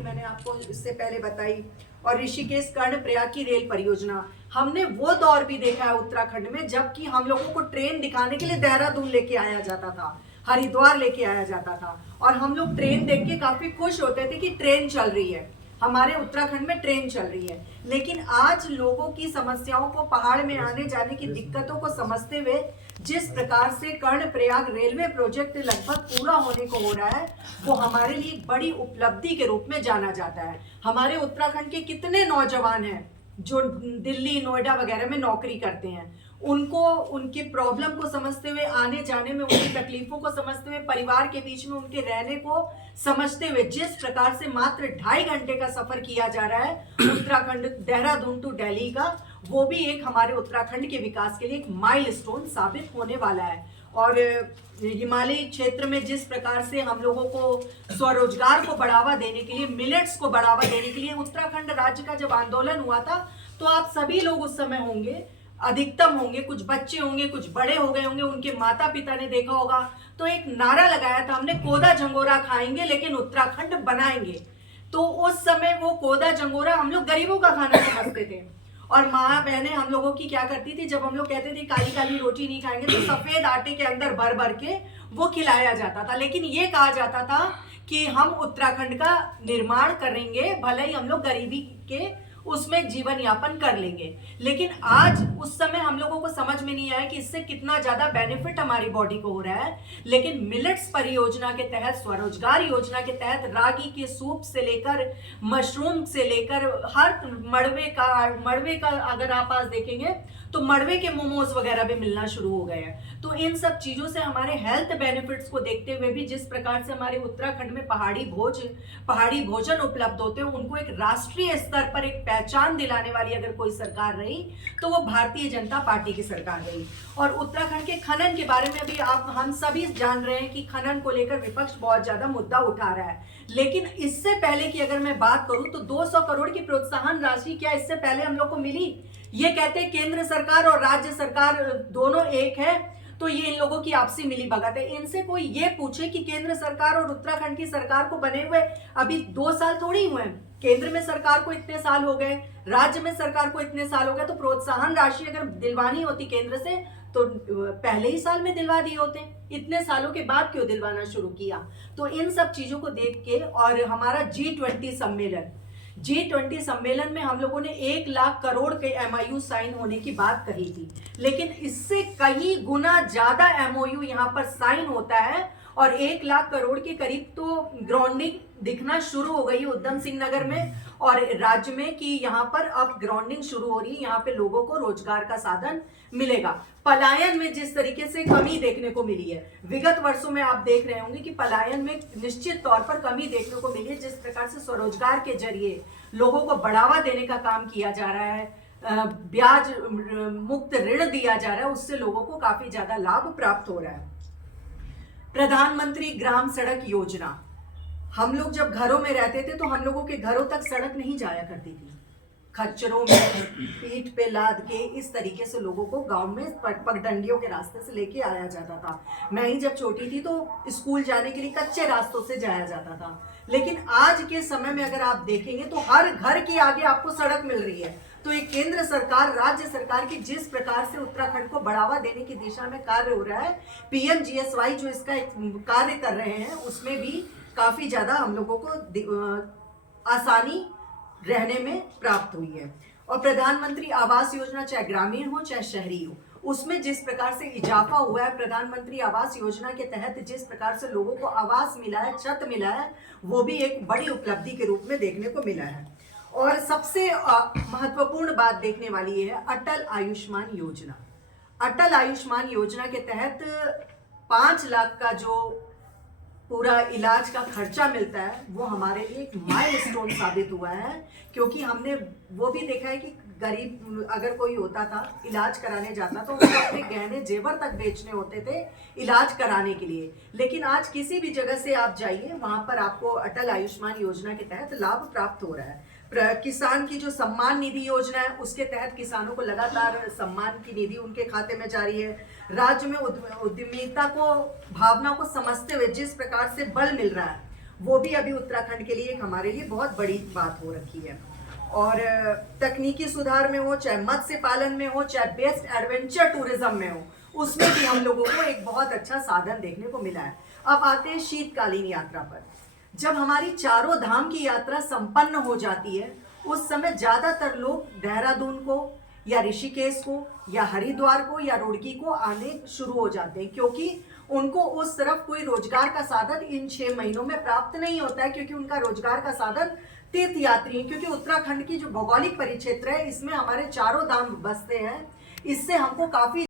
मैंने आपको इससे पहले बताई। और ऋषिकेश कर्णप्रयाग की रेल परियोजना, हमने वो दौर भी देखा है उत्तराखंड में जबकि हम लोगों को ट्रेन दिखाने के लिए देहरादून लेके आया जाता था, हरिद्वार लेके आया जाता था, और हम लोग ट्रेन देख के काफी खुश होते थे कि ट्रेन चल रही है, हमारे उत्तराखंड में ट्रेन चल रही है। लेकिन आज लोगों की समस्याओं को, पहाड़ में आने जाने की दिक्कतों को समझते हुए जिस प्रकार से कर्णप्रयाग रेलवे प्रोजेक्ट लगभग पूरा होने को हो रहा है, वो हमारे लिए बड़ी उपलब्धि के रूप में जाना जाता है। हमारे उत्तराखंड के कितने नौजवान हैं जो दिल्ली, नोएडा वगैरह में नौकरी करते हैं, उनको उनकी प्रॉब्लम को समझते हुए, आने जाने में उनकी तकलीफों को समझते हुए, परिवार के बीच में उनके रहने को समझते हुए जिस प्रकार से मात्र 2.5 घंटे का सफर किया जा रहा है उत्तराखंड, देहरादून टू दिल्ली का, वो भी एक हमारे उत्तराखंड के विकास के लिए एक माइलस्टोन साबित होने वाला है। और हिमालयी क्षेत्र में जिस प्रकार से हम लोगों को स्वरोजगार को बढ़ावा देने के लिए, मिलेट्स को बढ़ावा देने के लिए उत्तराखंड राज्य का जब आंदोलन हुआ था, तो आप सभी लोग उस समय होंगे, अधिकतम होंगे, कुछ बच्चे होंगे, कुछ बड़े हो गए होंगे, उनके माता पिता ने देखा होगा, तो एक नारा लगाया था हमने, कोदा झंगोरा खाएंगे लेकिन उत्तराखंड बनाएंगे। तो उस समय वो कोदा झंगोरा हम लोग गरीबों का खाना समझते थे, और माँ बहनें हम लोगों की क्या करती थी, जब हम लोग कहते थे काली काली रोटी नहीं खाएंगे तो सफेद आटे के अंदर भर भर के वो खिलाया जाता था। लेकिन ये कहा जाता था कि हम उत्तराखंड का निर्माण करेंगे, भले ही हम लोग गरीबी के उसमें जीवन यापन कर लेंगे। लेकिन आज उस समय हम लोगों को समझ में नहीं आया कि इससे कितना ज्यादा बेनिफिट हमारी बॉडी को हो रहा है। लेकिन मिलेट्स परियोजना के तहत, स्वरोजगार योजना के तहत, रागी के सूप से लेकर, मशरूम से लेकर, हर मड़वे का अगर आप आज देखेंगे तो मड़वे के मोमोज वगैरह भी मिलना शुरू हो गए हैं। तो इन सब चीजों से हमारे हेल्थ बेनिफिट्स को देखते हुए भी जिस प्रकार से हमारे उत्तराखंड में पहाड़ी भोजन उपलब्ध होते हैं, उनको एक राष्ट्रीय स्तर पर एक पहचान दिलाने वाली अगर कोई सरकार रही तो वो भारतीय जनता पार्टी की सरकार रही। और उत्तराखंड के खनन के बारे में अभी हम सभी जान रहे हैं कि खनन को लेकर विपक्ष बहुत ज्यादा मुद्दा उठा रहा है। लेकिन इससे पहले की अगर मैं बात करूं तो 200 करोड़ की प्रोत्साहन राशि क्या इससे पहले हम लोग को मिली? ये कहते हैं केंद्र सरकार और राज्य सरकार दोनों एक है, तो ये इन लोगों की आपसी मिली भगत है। इनसे कोई ये पूछे कि केंद्र सरकार और उत्तराखंड की सरकार को बने हुए अभी 2 साल थोड़ी हुए हैं, केंद्र में सरकार को इतने साल हो गए, राज्य में सरकार को इतने साल हो गए, तो प्रोत्साहन राशि अगर दिलवानी होती केंद्र से तो पहले ही साल में दिलवा दिए होते, इतने सालों के बाद क्यों दिलवाना शुरू किया? तो इन सब चीजों को देख के, और हमारा G20 सम्मेलन में हम लोगों ने 1 लाख करोड़ के MOU साइन होने की बात कही थी, लेकिन इससे कहीं गुना ज्यादा MOU यहाँ पर साइन होता है, और 1 लाख करोड़ के करीब तो ग्राउंडिंग दिखना शुरू हो गई उधम सिंह नगर में और राज्य में, कि यहाँ पर अब ग्राउंडिंग शुरू हो रही है, यहाँ पे लोगों को रोजगार का साधन मिलेगा। पलायन में जिस तरीके से कमी देखने को मिली है, विगत वर्षों में आप देख रहे होंगे कि पलायन में निश्चित तौर पर कमी देखने को मिली है। जिस प्रकार से स्वरोजगार के जरिए लोगों को बढ़ावा देने का काम किया जा रहा है, ब्याज मुक्त ऋण दिया जा रहा है, उससे लोगों को काफी ज्यादा लाभ प्राप्त हो रहा है। प्रधानमंत्री ग्राम सड़क योजना, हम लोग जब घरों में रहते थे तो हम लोगों के घरों तक सड़क नहीं जाया करती थी, खच्चरों में पीठ पे लाद के इस तरीके से लोगों को गांव में पगडंडियों के रास्ते से लेके आया जाता था। मैं ही जब छोटी थी तो स्कूल जाने के लिए कच्चे रास्तों से जाया जाता था। लेकिन आज के समय में अगर आप देखेंगे तो हर घर के आगे आपको सड़क मिल रही है। तो ये केंद्र सरकार, राज्य सरकार की जिस प्रकार से उत्तराखंड को बढ़ावा देने की दिशा में कार्य हो रहा है, PMGSY जो इसका कार्य कर रहे हैं, उसमें भी काफी ज्यादा हम लोगों को आसानी रहने में प्राप्त हुई है। और प्रधानमंत्री आवास योजना, चाहे ग्रामीण हो चाहे शहरी हो, उसमें जिस प्रकार से इजाफा हुआ है, प्रधानमंत्री आवास योजना के तहत जिस प्रकार से लोगों को आवास मिला है, छत मिला है, वो भी एक बड़ी उपलब्धि के रूप में देखने को मिला है। और सबसे महत्वपूर्ण बात देखने वाली है अटल आयुष्मान योजना। अटल आयुष्मान योजना के तहत 5 लाख का जो पूरा इलाज का खर्चा मिलता है, वो हमारे लिए एक माइलस्टोन साबित हुआ है, क्योंकि हमने वो भी देखा है कि गरीब अगर कोई होता था, इलाज कराने जाता तो उसको अपने गहने जेवर तक बेचने होते थे इलाज कराने के लिए। लेकिन आज किसी भी जगह से आप जाइए, वहां पर आपको अटल आयुष्मान योजना के तहत लाभ प्राप्त हो रहा है। किसान की जो सम्मान निधि योजना है, उसके तहत किसानों को लगातार सम्मान की निधि उनके खाते में जारी है। राज्य में उद्यमिता को, भावना को समझते हुए जिस प्रकार से बल मिल रहा है, वो भी अभी उत्तराखंड के लिए एक हमारे लिए बहुत बड़ी बात हो रखी है। और तकनीकी सुधार में हो, चाहे मत्स्य पालन में हो, चाहे बेस्ट एडवेंचर टूरिज्म में हो, उसमें भी हम लोगों को एक बहुत अच्छा साधन देखने को मिला है। अब आते हैं शीतकालीन यात्रा पर। जब हमारी चारों धाम की यात्रा संपन्न हो जाती है, उस समय ज्यादातर लोग देहरादून को या ऋषिकेश को या हरिद्वार को या रुड़की को आने शुरू हो जाते हैं, क्योंकि उनको उस तरफ कोई रोजगार का साधन इन 6 महीनों में प्राप्त नहीं होता है, क्योंकि उनका रोजगार का साधन तीर्थ यात्री है। क्योंकि उत्तराखंड की जो भौगोलिक परिक्षेत्र है, इसमें हमारे चारों धाम बसते हैं, इससे हमको काफी